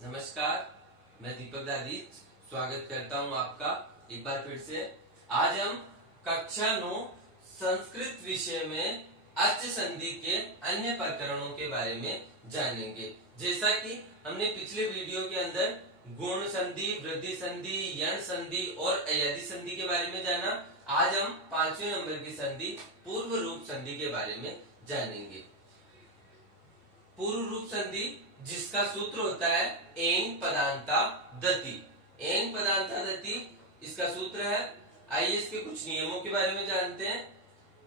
नमस्कार, मैं दीपक दादीज स्वागत करता हूं आपका एक बार फिर से। आज हम कक्षा 9 संस्कृत विषय में अच संधि के अन्य प्रकरणों के बारे में जानेंगे। जैसा कि हमने पिछले वीडियो के अंदर गुण संधि, वृद्धि संधि, यण संधि और अयादि संधि के बारे में जाना, आज हम 5वें नंबर की संधि पूर्व रूप संधि के बारे में जानेंगे। पूर्व रूप संधि जिसका सूत्र होता है एंग पदांता दति। एंग पदांता दति इसका सूत्र है। आइए इसके कुछ नियमों के बारे में जानते हैं।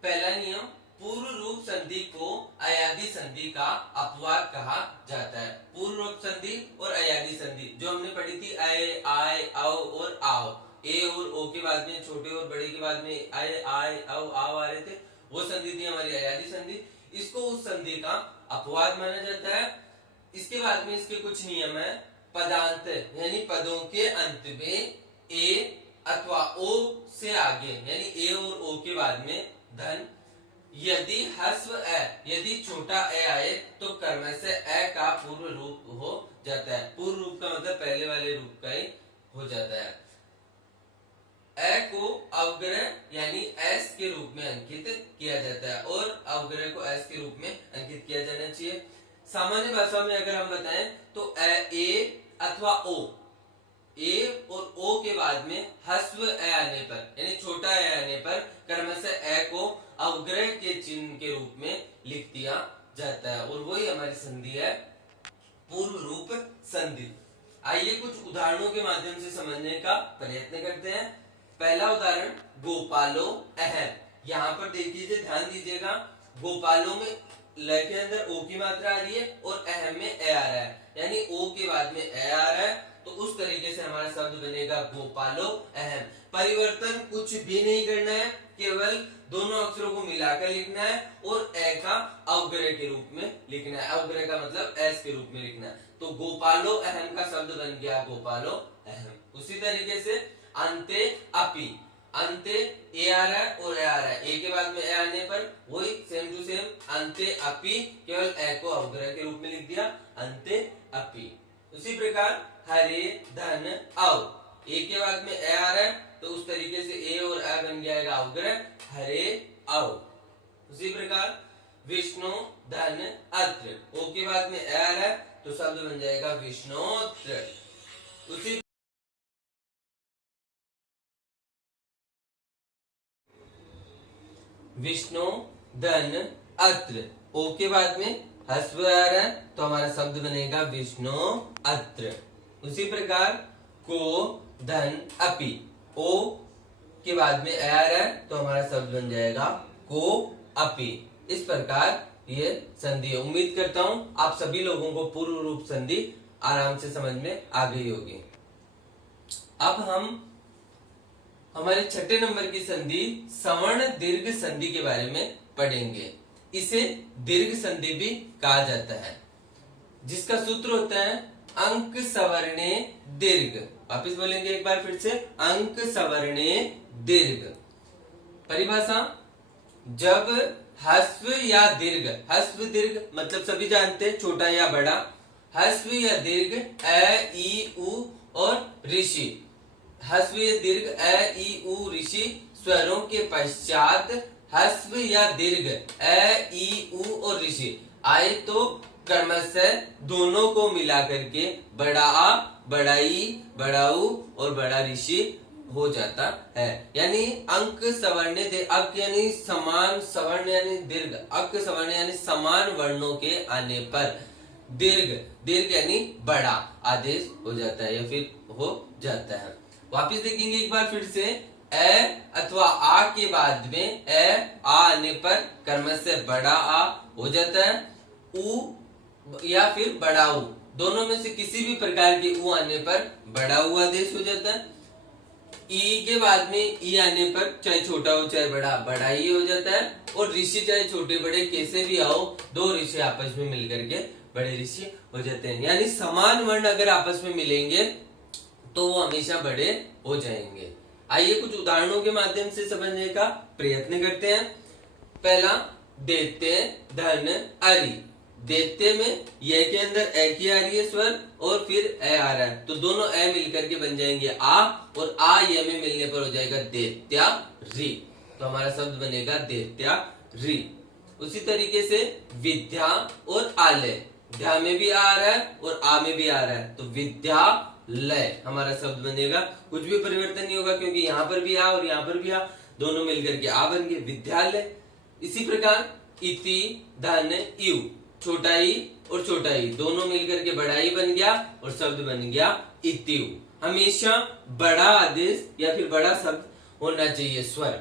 पहला नियम, पूर्व रूप संधि को अयादि संधि का अपवाद कहा जाता है। पूर्व रूप संधि और अयादि संधि जो हमने पढ़ी थी, अय, आय, औ और आओ, ए और ओ के बाद में छोटे और बड़े के बाद में अय, आय, औ, आओ आ रहे थे, वो संधि थी हमारी अयादि संधि। इसको उस संधि का अपवाद माना जाता है। इसके बाद में इसके कुछ नियम है। पदांत यानी पदों के अंत में ए अथवा ओ से आगे यानी ए और ओ के बाद में धन, यदि ह्रस्व अ, यदि छोटा अ आए तो कर्म से अ का पूर्व रूप हो जाता है। पूर्व रूप का मतलब पहले वाले रूप का ही हो जाता है। अ को अवग्रह यानी एस के रूप में अंकित किया जाता है और अवग्रह को एस के रूप में अंकित किया जाना चाहिए। सामान्य भाषा में अगर हम बताएं तो ए अथवा ओ, ए और ओ के बाद में ह्रस्व अ आने पर यानी छोटा अ आने पर कर्म से अ को अवग्रह के चिन्ह के रूप में लिख दिया जाता है और वही हमारी संधि है पूर्व रूप संधि। आइए कुछ उदाहरणों के माध्यम से समझने का प्रयत्न करते हैं। पहला उदाहरण, गोपालो अहम। यहाँ पर देखिए, ध्यान दीजिएगा, गोपालों में ल के अंदर ओ की मात्रा आ रही है और अहम में ए आ रहा है, यानी ओ के बाद में ए आ रहा है, तो उस तरीके से हमारा शब्द बनेगा गोपालो अहम। परिवर्तन कुछ भी नहीं करना है, केवल दोनों अक्षरों को मिलाकर लिखना है और ए का अवग्रह के रूप में लिखना है। अवग्रह का मतलब एस के रूप में लिखना है। तो गोपालो अहम का शब्द बन गया गोपालो अहम। उसी तरीके से अंते अपि, अंते ए आ रहा है और ए आ रहा है, ए के बाद में ए आने पर वही सेम टू सेम अंते अपि, केवल ए को अवग्रह के रूप में लिख दिया अंते अपि। उसी प्रकार हरे धन अव, ए के बाद में ए आ रहा है तो उस तरीके से ए और ए बन जाएगा अवग्रह हरे अव। उसी प्रकार विष्णु धन अत्र, ओ के बाद में ए आ रहा है तो शब्द बन जाएगा विष्णोत्र। उसी विष्णु धन अत्र, ओ के बाद में ह्रस्व आ रहा है तो हमारा शब्द बनेगा विष्णु अत्र। उसी प्रकार को धन अपि, ओ के बाद में आ रहा है तो हमारा शब्द बन जाएगा को अपि। इस प्रकार ये संधि है। उम्मीद करता हूं आप सभी लोगों को पूर्व रूप संधि आराम से समझ में आ गई होगी। अब हम हमारे छठे नंबर की संधि सवर्ण दीर्घ संधि के बारे में पढ़ेंगे। इसे दीर्घ संधि भी कहा जाता है, जिसका सूत्र होता है अंक सवर्णे दीर्घ। वापिस बोलेंगे एक बार फिर से, अंक सवर्णे दीर्घ। परिभाषा, जब ह्रस्व या दीर्घ, ह्रस्व दीर्घ मतलब सभी जानते हैं छोटा या बड़ा, ह्रस्व या दीर्घ अ, ई, उ और ऋषि, ह्रस्व या दीर्घ अ, ई, उ, ऋषि स्वरों के पश्चात ह्रस्व या दीर्घ अ, ई, उ और ऋषि आए तो क्रमशः दोनों को मिला करके बड़ा आ, बड़ा ई, बड़ा उ और बड़ा ऋषि हो जाता है। यानी अंक सवर्ण अक यानी समान, सवर्ण यानी दीर्घ, अक सवर्ण यानी समान वर्णों के आने पर दीर्घ, दीर्घ यानी बड़ा आदेश हो जाता है या फिर हो जाता है। वापिस देखेंगे एक बार फिर से, अ अथवा आ के बाद में आ आने पर कर्म से बड़ा आ हो जाता है, उ या फिर बड़ा उ, दोनों में से किसी भी प्रकार के उ आने पर बड़ा उ आदेश हो जाता है। ई के बाद में ई आने पर चाहे छोटा हो चाहे बड़ा, बड़ा ही हो जाता है। और ऋषि चाहे छोटे बड़े कैसे भी आओ, दो ऋषि आपस में मिलकर के बड़े ऋषि हो जाते हैं। यानी समान वर्ण अगर आपस में मिलेंगे तो वो हमेशा बड़े हो जाएंगे। आइए कुछ उदाहरणों के माध्यम से समझने का प्रयत्न करते हैं। पहला, देते धन अरि, दैत्य में य के अंदर ए की आ रही है स्वर और फिर ए आ रहा है, तो दोनों ए मिलकर के बन जाएंगे आ, और आ ये में मिलने पर हो जाएगा दैत्या री। तो हमारा शब्द बनेगा दैत्या री। उसी तरीके से विद्या और आलय, ध्या में भी आ रहा है और आ में भी आ रहा है, तो विद्यालय हमारा शब्द बनेगा। कुछ भी परिवर्तन नहीं होगा क्योंकि यहाँ पर भी आ और यहाँ पर भी आ, दोनों मिलकर के आ बन गए विद्यालय। इसी प्रकार इति, धन, यु, छोटा ई और छोटा ई दोनों मिलकर के बड़ा ई बन गया और शब्द बन गया इत्यु। हमेशा बड़ा आदेश या फिर बड़ा शब्द होना चाहिए स्वर।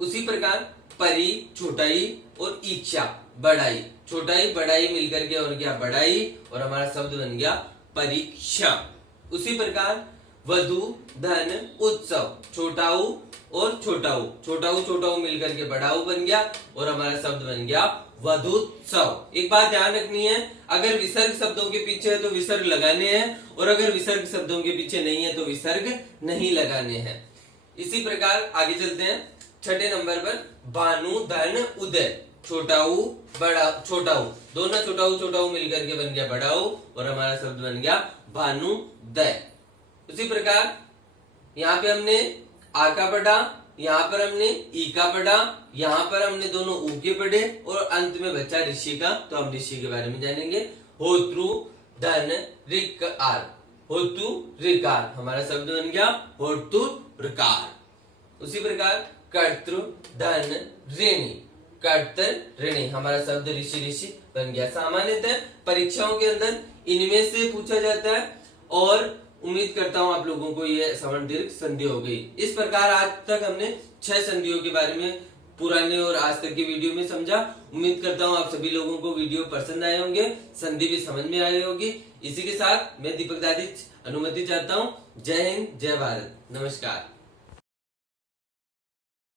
उसी प्रकार परी, छोटा ई और इच्छा, बड़ा ई, छोटा ई बड़ा ई मिलकर के और गया बड़ा ई और हमारा शब्द बन गया परीक्षा। उसी प्रकार वधु, धन, उत्सव, छोटा ऊ और छोटा ऊ मिलकर के बड़ा ऊ बन गया और हमारा शब्द बन गया वधुत्सव। एक बात ध्यान रखनी है, अगर विसर्ग शब्दों के पीछे है तो विसर्ग लगाने हैं और अगर विसर्ग शब्दों के पीछे नहीं है तो विसर्ग नहीं लगाने हैं। इसी प्रकार आगे चलते हैं छठे नंबर पर, भानु, धन, उदय, छोटा ऊ बड़ा छोटा ऊ, दोनों छोटा ऊ मिलकर के बन गया बड़ा ऊ और हमारा शब्द बन गया भानुदय। उसी प्रकार यहाँ पे हमने आ का पढ़ा, यहाँ पर हमने ई का पढ़ा, यहाँ पर हमने दोनों ऊ के पढ़े और अंत में बचा ऋषि का, तो हम ऋषि के बारे में जानेंगे। होतृ, धन, ऋकार, होतु ऋकार हमारा शब्द बन गया होतु ऋकार। उसी प्रकार कर्तृ, धन, ऋणी, कर्तृ ऋणी हमारा शब्द ऋषि बन गया। सामान्यतः परीक्षाओं के अंदर इनमें से पूछा जाता है और उम्मीद करता हूं आप लोगों को ये सवर्ण दीर्घ संधि हो गई। इस प्रकार आज तक हमने 6 संधियों के बारे में पुराने और आज तक की वीडियो में समझा। उम्मीद करता हूं आप सभी लोगों को वीडियो पसंद आए होंगे, संधि भी समझ में आई होगी। इसी के साथ मैं दीपक दादी अनुमति चाहता हूं। जय हिंद, जय भारत, नमस्कार।